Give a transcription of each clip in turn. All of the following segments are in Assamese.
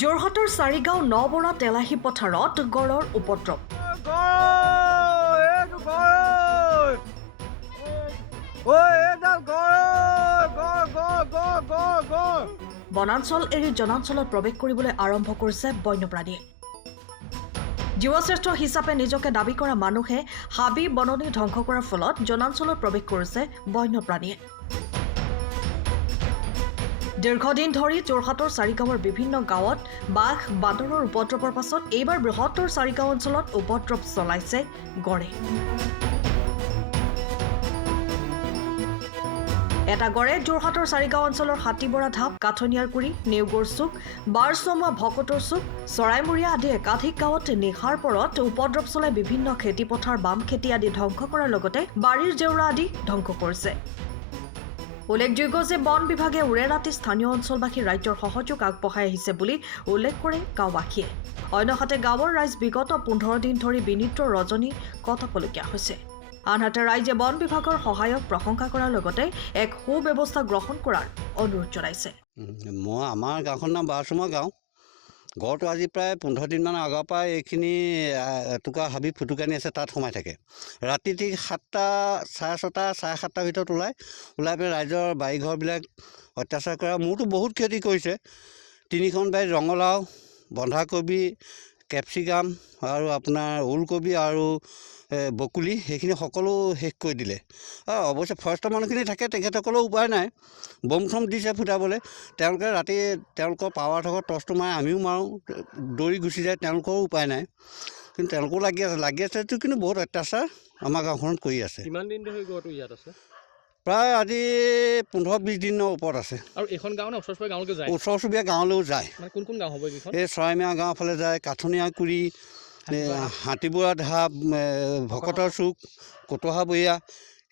যোৰহাটৰ চাৰিগাঁও নবৰা তেলাহী পথাৰত গড়ৰ উপদ্ৰৱ। বনাঞ্চল এৰি জনাঞ্চলত প্ৰৱেশ কৰিবলৈ আৰম্ভ কৰিছে বন্যপ্ৰাণীয়ে। জীৱশ্ৰেষ্ঠ হিচাপে নিজকে দাবী কৰা মানুহে হাবি বননি ধ্বংস কৰাৰ ফলত জনাঞ্চলত প্ৰৱেশ কৰিছে বন্যপ্ৰাণীয়ে। দীৰ্ঘদিন ধৰি যোৰহাটৰ চাৰিগাঁৱৰ বিভিন্ন গাঁৱত বাঘ বান্দৰৰ উপদ্ৰৱৰ পাছত এইবাৰ বৃহত্তৰ চাৰিগাঁও অঞ্চলত উপদ্ৰৱ চলাইছে গড়ে। এটা গড়ে যোৰহাটৰ চাৰিগাঁও অঞ্চলৰ হাতীবৰা ঢাপ, কাঠনিয়াৰকুৰি, নেওগৰ চুক, বাৰচমুৱা ভকতৰ চুক, চৰাইমুৰীয়া আদি একাধিক গাঁৱত নিশাৰ পৰত উপদ্ৰৱ চলাই বিভিন্ন খেতিপথাৰ, বাম খেতি আদি ধ্বংস কৰাৰ লগতে বাৰীৰ জেওৰা আদি ধ্বংস কৰিছে। উল্লেখযোগ্য যে বন বিভাগে উৰে ৰাতি স্থানীয় অঞ্চলবাসী ৰাজ্যৰ সহযোগ আগবঢ়াই আহিছে বুলি উল্লেখ কৰে গাঁওবাসীয়ে। অন্যহাতে গাঁৱৰ ৰাইজ বিগত 15 দিন ধৰি বিনিদ্ৰ ৰজনী কটাবলগীয়া হৈছে। আনহাতে ৰাইজে বন বিভাগৰ সহায়ক প্ৰশংসা কৰাৰ লগতে এক সুব্যৱস্থা গ্ৰহণ কৰাৰ অনুৰোধ জনাইছে। মই আমাৰ গাঁওখনৰ নাম বাৰচমুৱা গাঁও। গড়টো আজি প্ৰায় 15 দিনমান আগৰ পৰা এইখিনি এটুকা হাবি ফুটুকানি আছে, তাত সোমাই থাকে। ৰাতি ঠিক 7টা, 6:30, 7:30 ভিতৰত ওলাই পেলাই ৰাইজৰ বাৰীঘৰবিলাক অত্যাচাৰ কৰা। মোৰতো বহুত ক্ষতি কৰিছে। 3খন বাৰীত ৰঙালাও, বন্ধাকবি, কেপচিকাম আৰু আপোনাৰ ওলকবি আৰু বকুলি সেইখিনি সকলো শেষ কৰি দিলে। অৱশ্যে ফৰেষ্টৰ মানুহখিনি থাকে, তেখেতসকলেও উপায় নাই, বম থম দিছে ফুটাবলৈ। তেওঁলোকে ৰাতি তেওঁলোকৰ পাৱাৰ থকা টৰ্চটো মাৰে, আমিও মাৰোঁ, দৌৰি গুচি যায়, তেওঁলোকৰো উপায় নাই। কিন্তু তেওঁলোকেও লাগি আছেতো, কিন্তু বহুত অত্যাচাৰ আমাৰ গাঁওখনত কৰি আছে। কিমান দিন ধৰি গড়টো ইয়াত আছে? প্ৰায় আজি 15-20 দিনৰ ওপৰত আছে। আৰু এইখন গাঁও নে ওচৰ চুবুৰীয়া গাঁৱলৈকে যায়? ওচৰ চুবুৰীয়া গাঁৱলৈও যায়। মানে কোন কোন গাঁও হ'ব এইখন? এই চৰাইমীয়া গাঁৱৰ ফালে যায়, কাঠনিয়াকুৰি, হাতীবৰা ঢাপ, ভকতৰ চুক, কটহাবৰীয়া,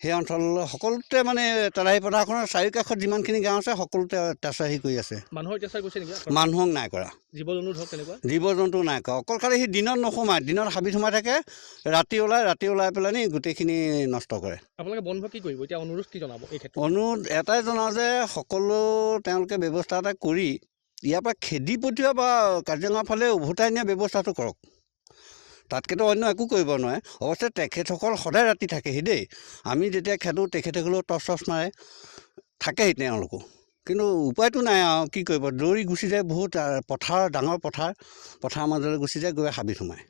সেই অঞ্চল সকলোতে মানে তেলাহী পথাৰখনৰ চাৰিওকাষত যিমানখিনি গাঁও আছে সকলোতে অত্যাচাৰী কৰি আছে। মানুহৰ অত্যাচাৰ গৈছে নেকি? মানুহক নাই কৰা, জীৱ জন্তু ধৰক তেনেকুৱা জীৱ জন্তু নাই কৰা। অকল খালি সি দিনত নোসোমায়, দিনত হাবিত সোমাই থাকে, ৰাতি ওলাই পেলাই গোটেইখিনি নষ্ট কৰে। আপোনালোকে বন বিভাগ কি কৰিব এতিয়া? অনুৰোধ কি জনাব এই ক্ষেত্ৰত? অনুৰোধ এটাই জনাওঁ যে সকলো তেওঁলোকে ব্যৱস্থা এটা কৰি ইয়াৰ পৰা খেদি পঠিওৱা বা কাজিৰঙাৰ ফালে উভতাই নিয়া ব্যৱস্থাটো কৰক। তাতকৈতো অন্য একো কৰিব নোৱাৰে। অৱশ্যে তেখেতসকল সদায় ৰাতি থাকেহি দেই। আমি যেতিয়া খেদোঁ তেখেতসকলেও টৰ্চ মাৰে, থাকেহি তেওঁলোকো। কিন্তু উপায়টো নাই আৰু কি কৰিব, দৌৰি গুচি যায়। বহুত পথাৰ, ডাঙৰ পথাৰ মাজলৈ গুচি যায়, গৈ হাবিত সোমায়।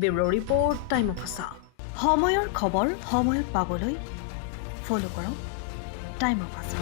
ব্যুৰ' ৰিপৰ্ট, টাইম অফ আছা। সময়ৰ খবৰ সময়ত পাবলৈ ফ'ল' কৰক টাইম অফ আছা।